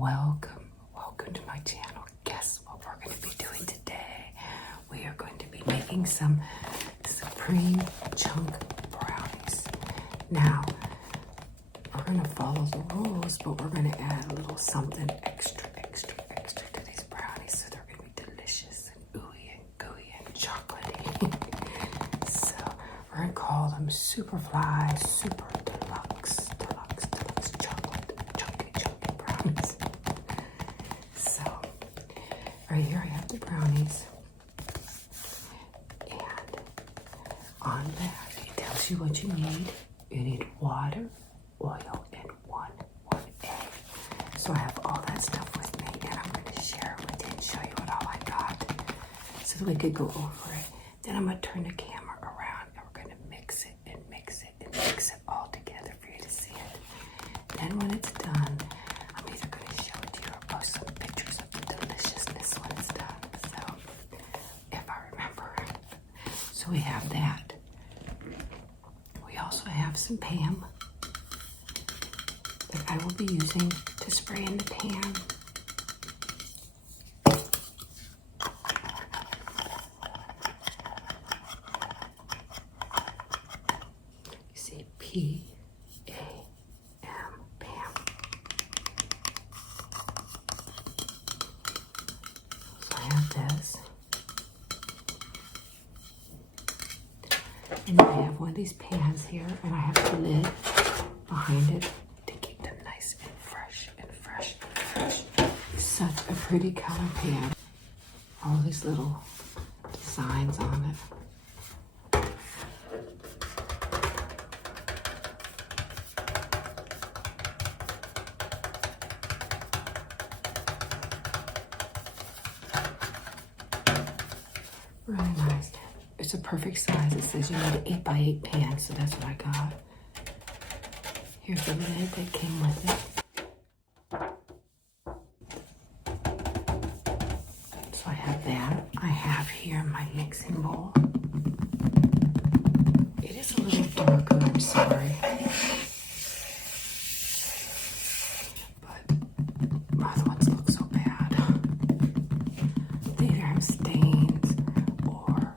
Welcome to my channel. Guess what we're going to be doing today? We are going to be making some supreme chunk brownies. Now, we're going to follow the rules, but we're going to add a little something extra to these brownies, so they're going to be delicious and ooey and gooey and chocolatey. So we're going to call them SuperFly Super Deluxe chocolate chunky brownies. So right here I have the brownies, and on that it tells you what you need. You need water, oil, and one egg. So I have all that stuff with me, and I'm going to share it with you and show you what all I got so that we could go over it. Then I'm going to turn the camera around, and we're going to mix it all together for you to see it. Then when it's done, I'm either going to show it to you or post some pictures of the deliciousness when it's done. So, if I remember. So we have that. We also have some Pam that I will be using to spray in the pan. You see P-A-M, Pam. So I have this. And then I have one of these pans here, and I have the lid behind it to keep them nice and fresh. Such a pretty color pan. All these little designs on it. Really nice. It's a perfect size. It says you need an 8x8 pan, so that's what I got. Here's the lid that came with it. So I have that. I have here my mixing bowl. It is a little darker, I'm sorry. But my other ones look so bad. They either have stains or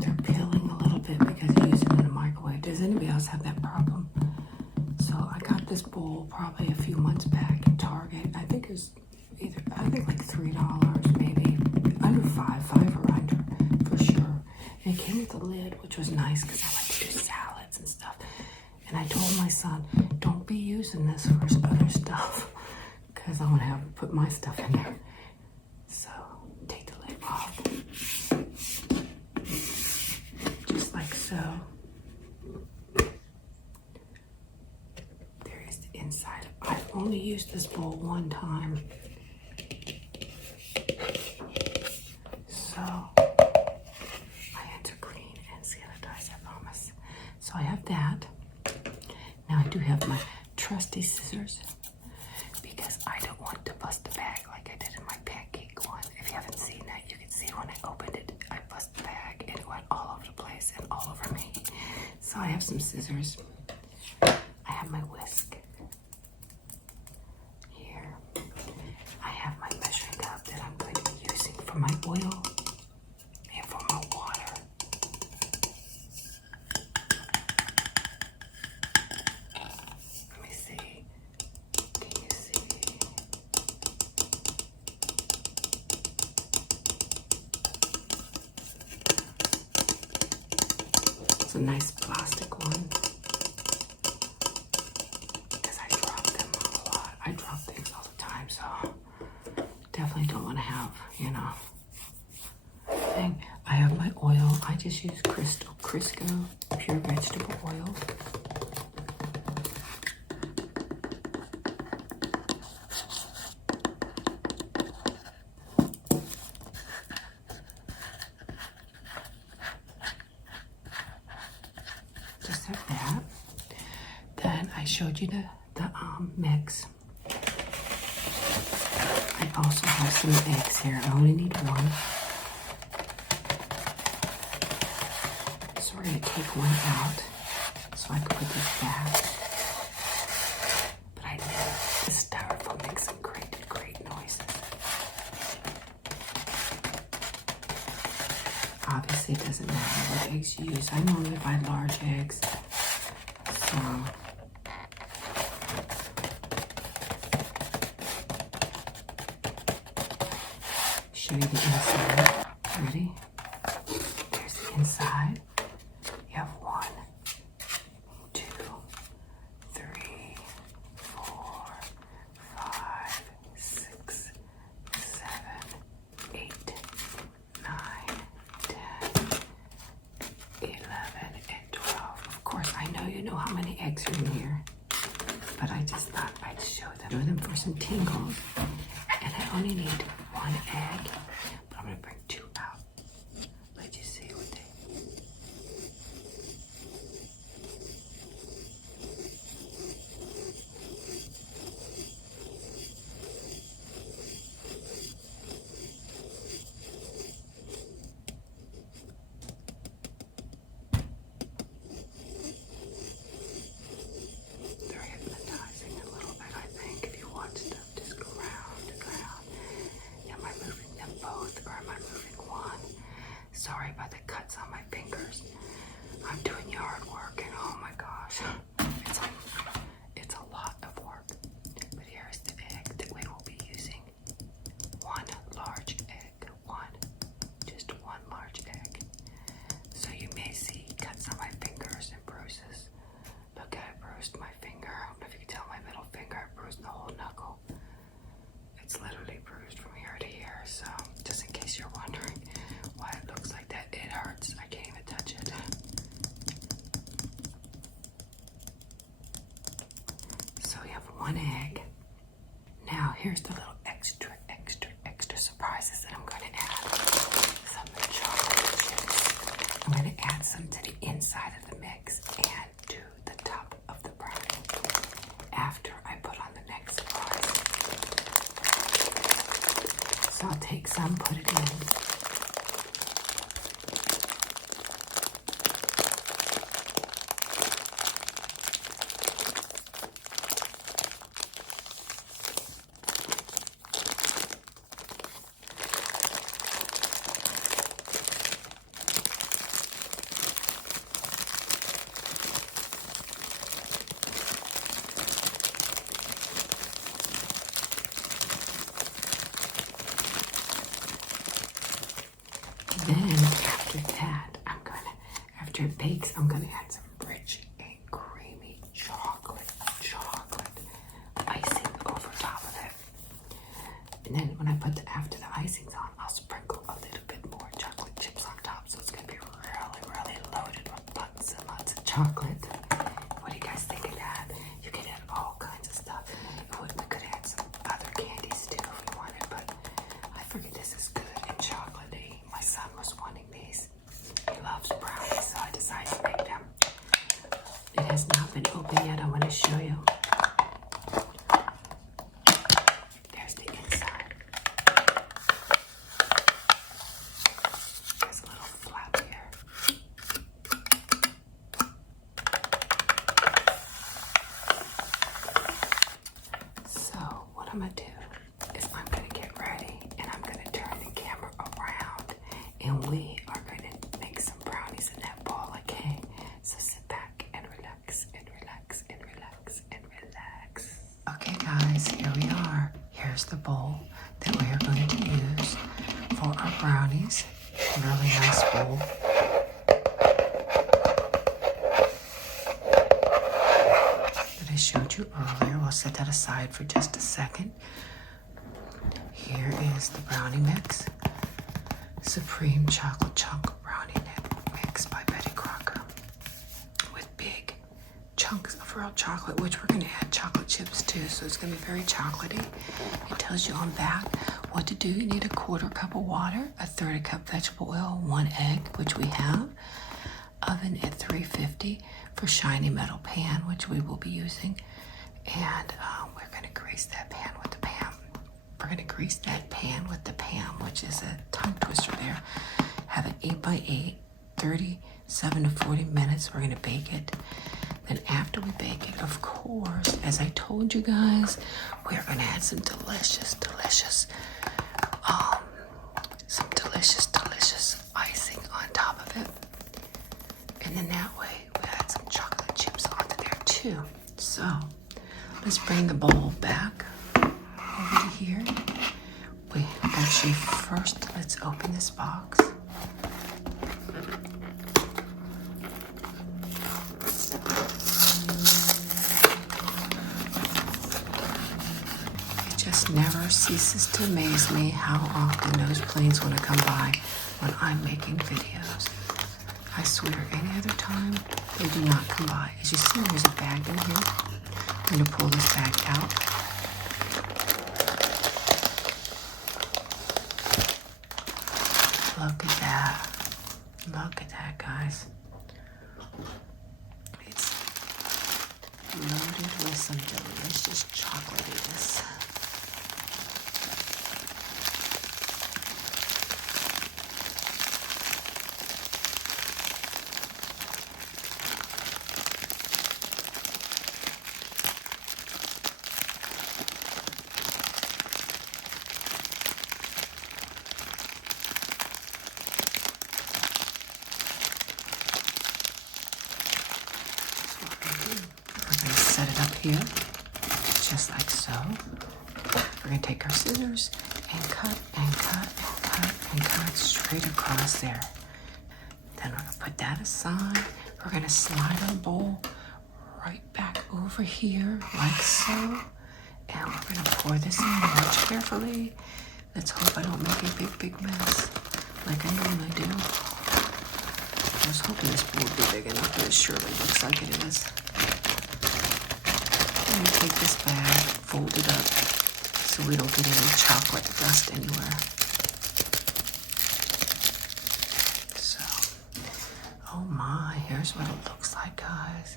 they're peeling a little bit because you use it in a microwave. Does anybody else have that problem? So I got this bowl probably a few months back at Target. I think like $3, maybe under five or under for sure. And it came with a lid, which was nice because I like to do salads and stuff. And I told my son, don't be using this for other stuff because I want to put my stuff in there. So take the lid off, just like so. There is the inside. I've only used this bowl one time. So I enter clean and sanitize, I promise. So I have that. Now I do have my trusty scissors because I don't want to bust the bag like I did in my pancake one. If you haven't seen that, you can see when I opened it, I bust the bag and it went all over the place and all over me. So I have some scissors. I have my whisk. Here. I have my measuring cup that I'm going to be using for my oil and for my water. Let me see. Can you see? It's a nice plastic one because I drop them a lot. I drop things all the time, so definitely don't want to have, thing. I have my oil. I just use Crisco pure vegetable oil. Just like that. Then I showed you the mix. I also have some eggs here. I only need one. So we're going to take one out so I can put this back. But I need the styrofoam mix and grated Obviously, it doesn't matter what eggs you use. I normally buy large eggs, so show you the inside. Ready? There's the inside. You have 1, 2, 3, 4, 5, 6, 7, 8, 9, 10, 11, and 12. Of course, I know you know how many eggs are in here, but I just thought I'd show them for some tingles. And I only need 1 egg, but I'm gonna bring 2 out. Let you see what they. They're hypnotizing a little bit, I think, if you watch them just go round and round. Am I moving them both or am I moving one? Sorry about the cuts on my fingers. I'm doing yard work and oh my gosh, it's a lot of work. But here's the egg that we will be using. 1 large egg, just one large egg. So you may see cuts on my fingers and bruises. Look, I bruised my finger. I don't know if you can tell my middle finger. I bruised the whole knuckle. It's literally bruised from here to here. So just in case you're wondering why it looks like that, it hurts. I can't even touch it. So we have 1 egg. Now here's the little extra surprises that I'm going to add. Some chocolate chips. I'm going to add some to the inside of the mix and to the top of the brownie after I put on the next surprise. So I'll take some, put it in. Then after that, after it bakes, I'm gonna add some rich and creamy chocolate icing over top of it. And then when I after the icing's on, I'll sprinkle a little bit more chocolate chips on top. So it's gonna be really loaded with lots and lots of chocolate. What do you guys think of that? You could add all kinds of stuff. We could add some other candies too if we wanted, but I figured this is good and chocolatey. My son was wanting these. He loves brownies, so I decided to make them. It has not been opened yet. I want to show you. There's the inside. There's a little flap here. So what I'm going to do is I'm going to get ready and I'm going to turn the camera around and we are going to make some brownies in that ball, okay? So sit back and relax and relax and relax and relax. Okay guys, here we are. Here's the bowl that we are going to use for our brownies. A really nice bowl. That I showed you earlier. We'll set that aside for just a second. Here is the brownie mix. Supreme Chocolate Chunk Brownie Mix by Betty Crocker. With big chunks of real chocolate, which we're going to add chocolate chips to, so it's going to be very chocolatey. It tells you on back what to do. You need a 1/4 cup of water, a 1/3 cup vegetable oil, 1 egg, which we have, oven at 350 for shiny metal pan, which we will be using, and we're going to grease that pan with the pan. We're going to grease that pan with the pan, which is a tongue twister there. Have it 8 by 8, 37 to 40 minutes. We're going to bake it. Then after we bake it, of course, as I told you guys, we're going to add some delicious icing on then that way we add some chocolate chips onto there too. So let's bring the bowl back over to here. Wait, actually first let's open this box. It just never ceases to amaze me how often those planes want to come by when I'm making videos. I swear any other time they do not come by. As you see, there's a bag in here. I'm going to pull this bag out. Look at that. Look at that, guys. It's loaded with some delicious chocolatiness. Set it up here, just like so. We're gonna take our scissors and cut and cut and cut and cut straight across there. Then we're gonna put that aside. We're gonna slide our bowl right back over here, like so. And we're gonna pour this in much carefully. Let's hope I don't make a big mess, like I normally do. I was hoping this bowl would be big enough, but it surely looks like it is. I'm going to take this bag, fold it up, so we don't get any chocolate dust anywhere. So, oh my, here's what it looks like, guys.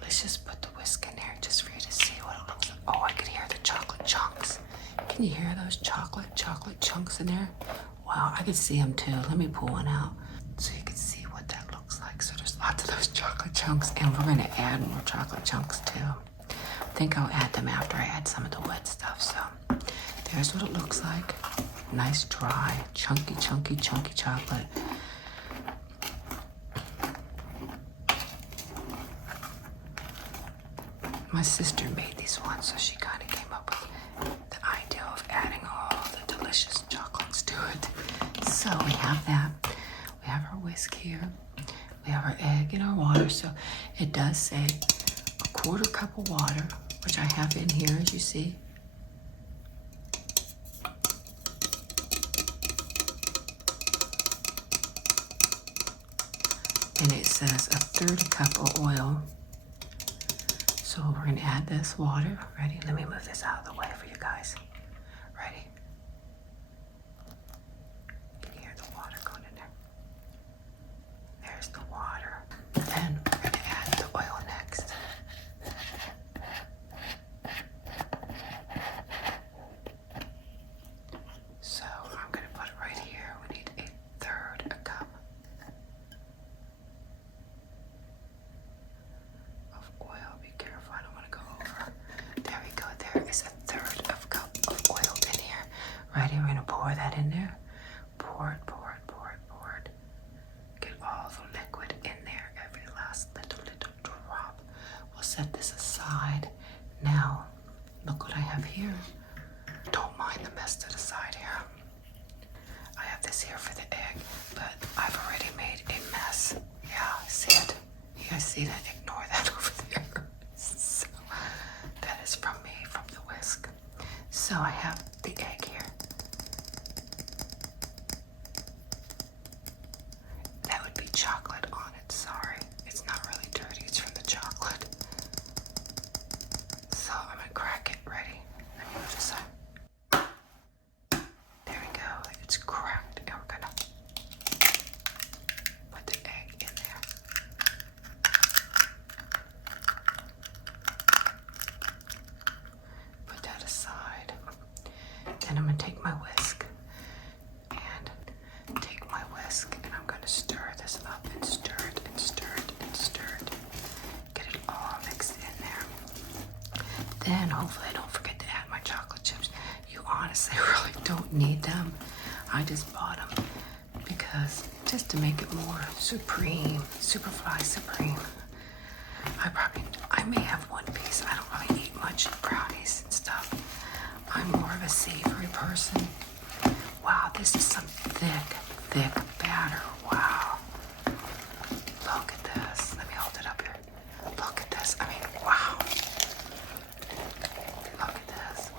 Let's just put the whisk in there just for you to see what it looks like. Oh, I can hear the chocolate chunks. Can you hear those chocolate chunks in there? Wow, I can see them too. Let me pull one out so you can see what that looks like. So there's lots of those chocolate chunks, and we're going to add more chocolate chunks too. I think I'll add them after I add some of the wet stuff. So there's what it looks like. Nice, dry, chunky chocolate. My sister made these ones, so she kind of came up with the idea of adding all the delicious chocolates to it. So we have that. We have our whisk here. We have our egg and our water. So it does say a 1/4 cup of water, which I have in here, as you see. And it says a 1/3 cup of oil. So we're gonna add this water. Ready? Let me move this out of the way for you guys. Ready? Can you hear the water going in there? There's the water. And we're gonna add the oil next. So I'm gonna put it right here. We need a 1/3 cup of oil. Be careful, I don't want to go over. There we go. There is a 1/3 cup of oil in here. Ready? We're gonna pour that in there. Pour it. Get all the liquid in there. Every last little drop. We'll set this aside. Now, look what I have here. Don't mind the mess to the side here. I have this here for the egg, but I've already made a mess. Yeah, see it? You guys see that? Ignore that over there. So, that is from me, from the whisk. So I have the egg here. That would be chocolate on it, sorry. It's not really dirty, it's from the chocolate. So I'm gonna crack it. Ready? Let me move this side. There we go. It's cracked, and we're gonna put the egg in there. Put that aside. Then I'm gonna take my whisk and I'm gonna stir this up and stir it and stir it and stir it. Get it all mixed in there. Then hopefully I don't forget to add my chocolate chips. You honestly really don't need them. I just bought them because just to make it more supreme, SuperFly supreme. I may have one piece. I don't really eat much brownies and stuff. I'm more of a savory person. Wow, this is some thick batter. Wow. Look at this. Let me hold it up here. Look at this. I mean, wow. Look at this.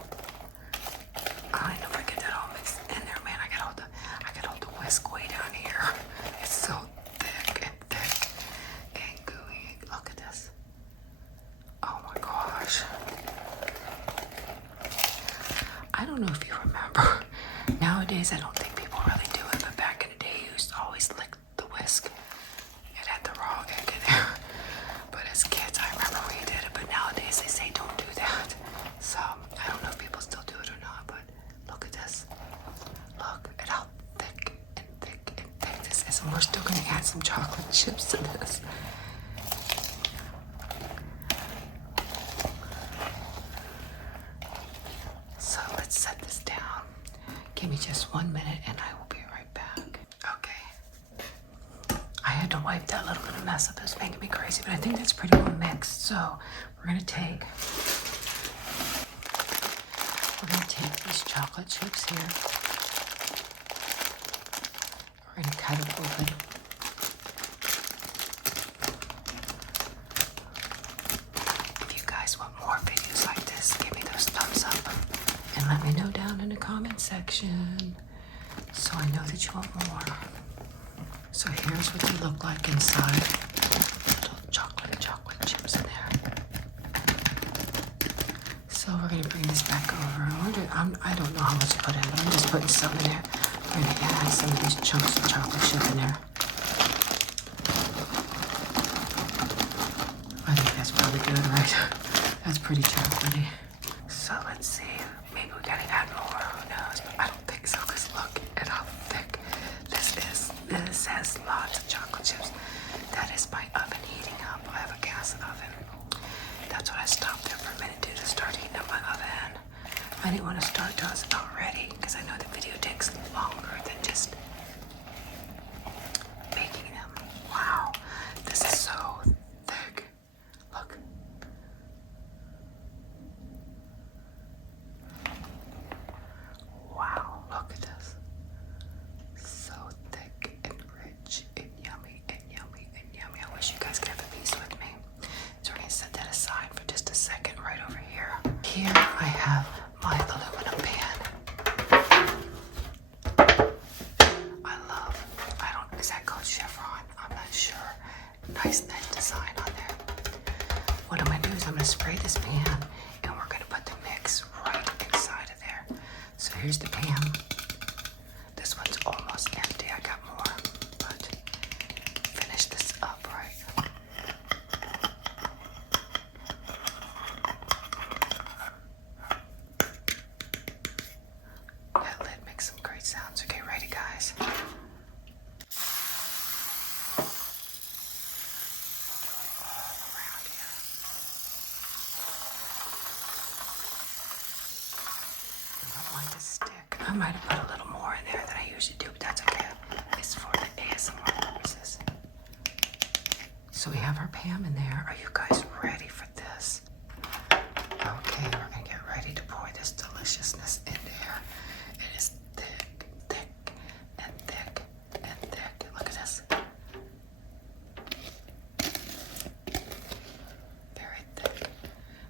I don't know if I get that all mixed in there, man. I gotta hold the whisk way down here. It's so thick and gooey. Look at this. Oh my gosh. I don't know if you remember. Nowadays, I don't think people really do it, but back in the day, you used to always lick the whisk. It had the raw egg in there. But as kids, I remember we did it, but nowadays they say don't do that. So, I don't know if people still do it or not, but look at this. Look at how thick this is. And we're still gonna add some chocolate chips to this. So let's set this down. Give me just 1 minute and I will be right back. Okay. I had to wipe that little bit of mess up. It was making me crazy, but I think that's pretty well mixed. So we're gonna take these chocolate chips here. We're gonna cut it open. If you guys want more videos like this, give me those thumbs up and let me know down in the comment section so I know that you want more. So here's what they look like inside. Little chocolate chips in there. So we're gonna bring this back over. I don't know how much to put in, but I'm just putting some in there. We're gonna add some of these chunks of chocolate chip in there. I think that's probably good, right? That's pretty chocolatey. So let's see. Maybe we gotta add more. Who knows? But I don't think so, because look at how thick this is. This has lots of chocolate chips. That is my oven heating up. I have a gas oven. That's what I stopped there for a minute to start heating up my oven. I didn't want to start till it's not ready, because I know the video takes longer than just making them. Wow, this is so thick. Look. Wow, look at this. So thick and rich and yummy and yummy and yummy. I wish you guys could have a piece with me. So we're gonna set that aside for just a second right over here. Here I have my aluminum pan. Is that called chevron? I'm not sure. Nice net design on there. What I'm gonna do is I'm gonna spray this pan and we're gonna put the mix right inside of there. So here's the pan. This one's almost empty. I got more, but finish this up right. That lid makes some great sounds. Okay, ready guys? I might have put a little more in there than I usually do, but that's okay. It's for the ASMR purposes. So we have our Pam in there. Are you guys ready for this? Okay, we're gonna get ready to pour this deliciousness in there. It is thick and thick and thick. Look at this. Very thick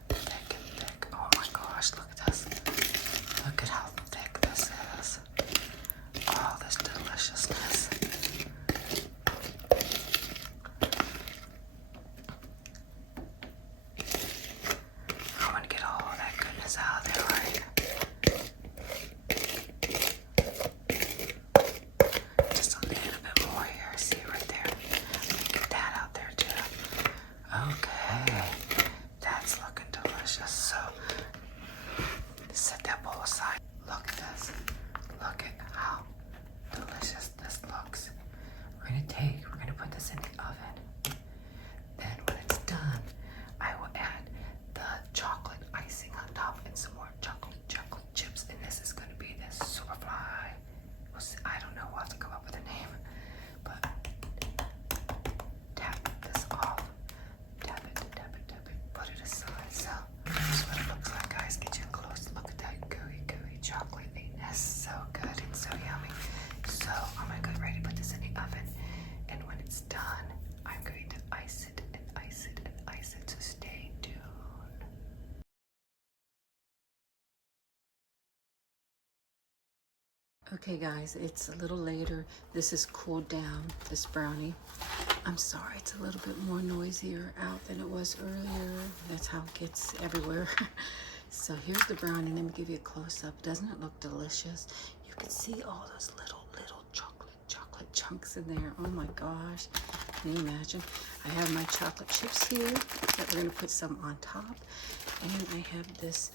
and thick. Oh my gosh, look at this. Look at how thick this is. All this deliciousness. I'm gonna get all that goodness out of there, right? Okay guys, it's a little later. This is cooled down, this brownie. I'm sorry, it's a little bit more noisier out than it was earlier. That's how it gets everywhere. So here's the brownie. Let me give you a close-up. Doesn't it look delicious? You can see all those little chocolate chunks in there. Oh my gosh. Can you imagine? I have my chocolate chips here that we're gonna put some on top. And I have this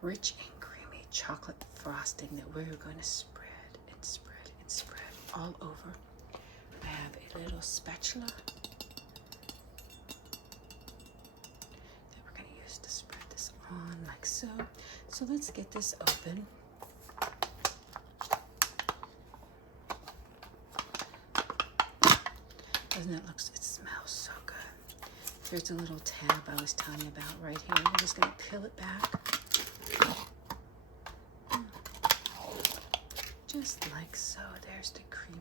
rich and creamy chocolate frosting that we're going to spread and spread and spread all over. I have a little spatula that we're going to use to spread this on like so. So let's get this open. Doesn't it look, it smells so good. There's a little tab I was telling you about right here. We're just going to peel it back. Just like so. There's the creamy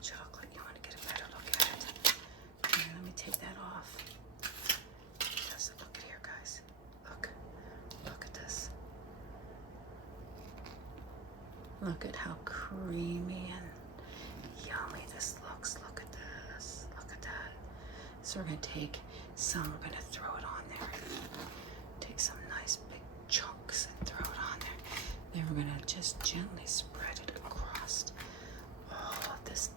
chocolate. You want to get a better look at it. And let me take that off. Just look at here, guys. Look at this. Look at how creamy and yummy this looks. Look at this. Look at that. So we're going to take some, we're going to throw it on there. Take some nice big chunks and throw it on there. Then we're going to just gently spread it across all of this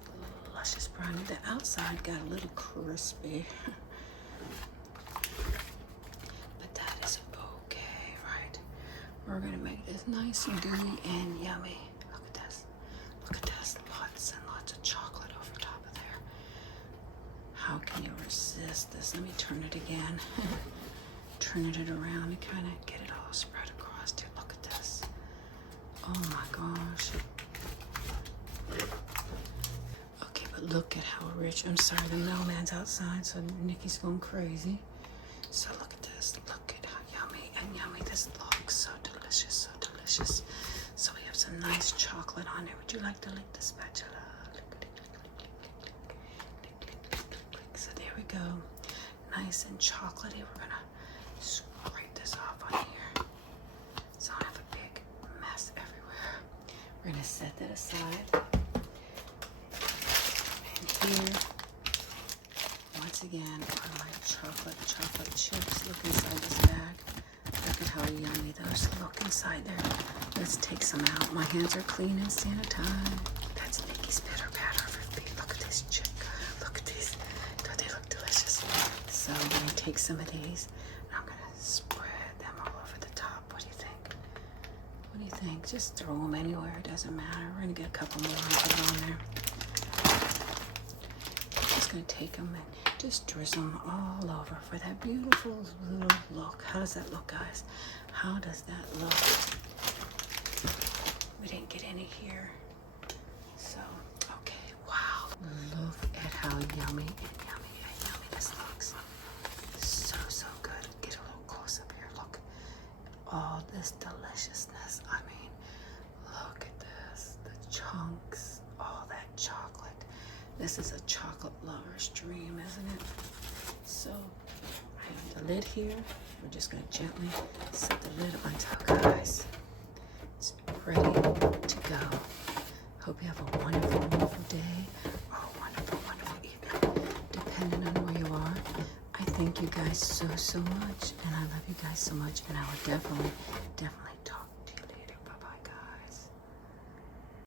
luscious brownie. The outside got a little crispy. But that is okay, right? We're going to make this nice and gooey and yummy. Look at this. Look at this. Lots and lots of chocolate over top of there. How can you resist this? Let me turn it again. Turn it around and kind of get it all spread across here. Look at this. Oh my gosh. Okay, but look at how rich. I'm sorry, the mailman's outside, so Nikki's going crazy. So look at this. Look at how yummy and yummy this looks. So delicious, so delicious. So we have some nice chocolate on there. Would you like to lick the spatula? So there we go. Nice and chocolatey. We're going to scrape this off on here. So I have a big mess everywhere. We're going to set that aside. And here, once again, are my chocolate chips. Look inside this bag. Look at how yummy those look inside there. Let's take some out. My hands are clean and sanitized. That's Nikki's pitter patter for feet. Look at this chip. Look at these. Don't they look delicious? So I'm going to take some of these and I'm going to spread them all over the top. What do you think? What do you think? Just throw them anywhere. It doesn't matter. We're going to get a couple more and put it on there. Just going to take them and just drizzle them all over for that beautiful little look. How does that look, guys? How does that look? We didn't get any here. So, okay. Wow. Look at how yummy and yummy this looks. So good. Get a little close up here. Look. All this deliciousness. I mean, look at this. The chunks. All that chocolate. This is a chocolate lover's dream, isn't it? So, I have the lid here. We're just going to gently set the lid on top, guys. It's ready to go. Hope you have a wonderful, wonderful day or a wonderful, wonderful evening, depending on where you are. I thank you guys so much, and I love you guys so much, and I will definitely